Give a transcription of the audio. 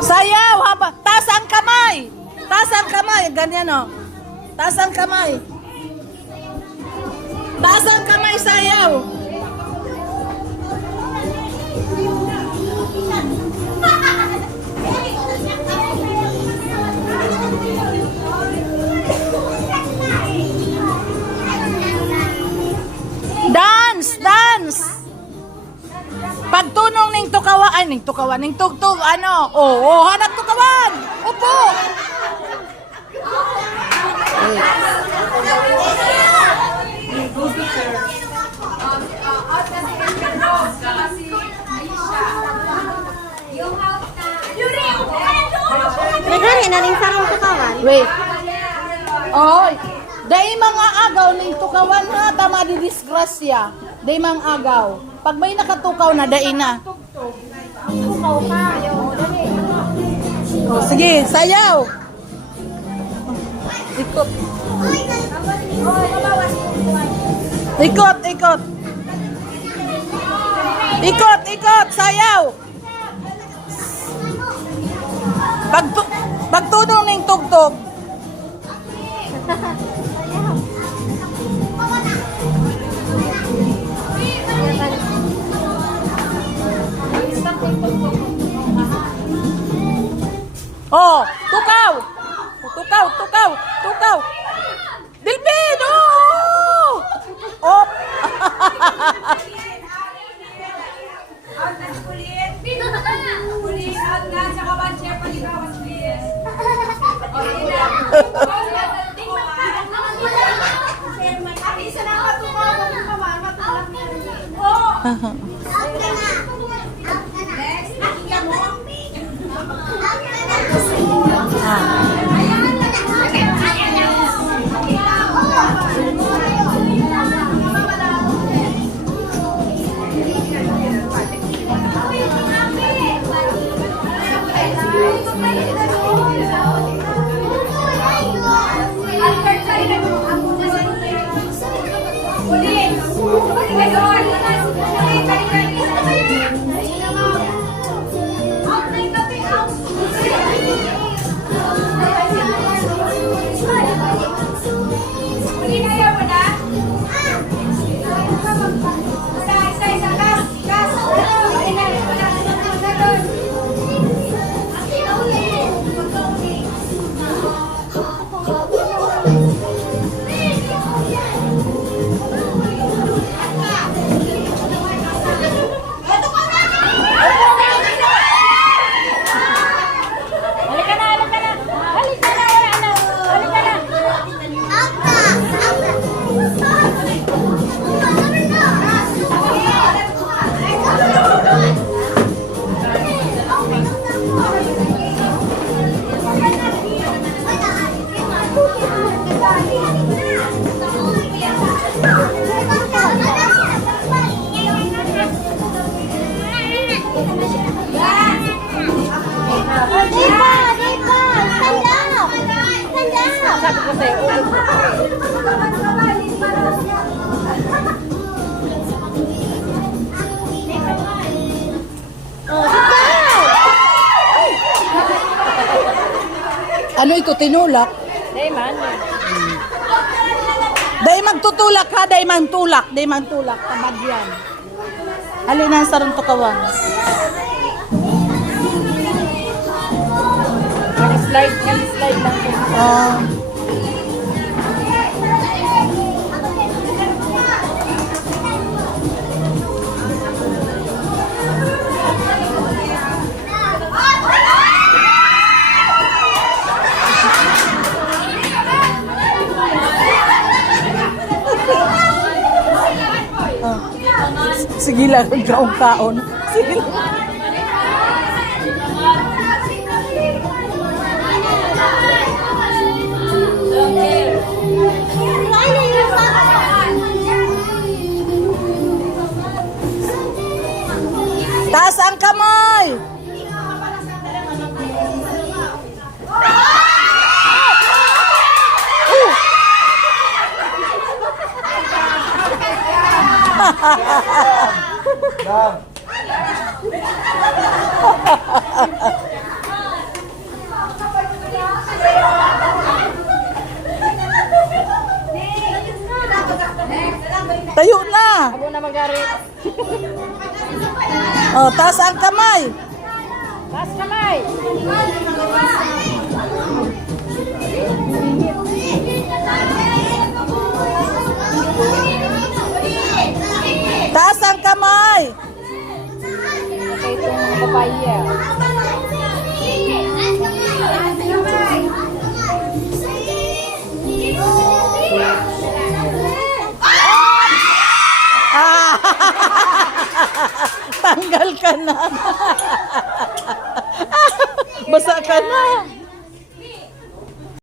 Sayaw, haba. Taas ang kamay. Taas ang kamay. Ganyan o. Taas ang kamay. Taas ang kamay, sayaw. Dance, dance. Pagtunong ning tukawan, ay ning tukawan, ning tugtog, ano? Oh, hanap tukawan. Upo. Nagari na rin sa mga tukawan. Wait. Oy. Day mga agaw ning tukawan ha, tama di disgrasya. Day mga agaw. Pag may nakatukaw na, day na. Tukaw ka. Oh, sige, sayaw. Ikot. Ikot, ikot. Ikot, ikot, sayaw. Pagtunong ning tugtog. Oh, tukaw. Tukaw, tukaw, tukaw. Dilbin, oh! Oh. Out na si Kulit. Kulit, out na. Tsaka one chair paligawan, please. Ate, isa na matukaw. Matulak na rin. Oh! Next, nakikita mo. Ano ito, tinulak? Day man. Day magtutulak ha, day mantulak, day mantulak. Tamad yan. Halina sa rin tukawan. Slide lang po. Sige lang, kaon-kaon. Sige lang. Taas ang kamay! Oh, taas ang kamay. Taas kamay. Taas ang kamay. Okay, itong papaya. Ah! Tanggal ka na. Basa ka na.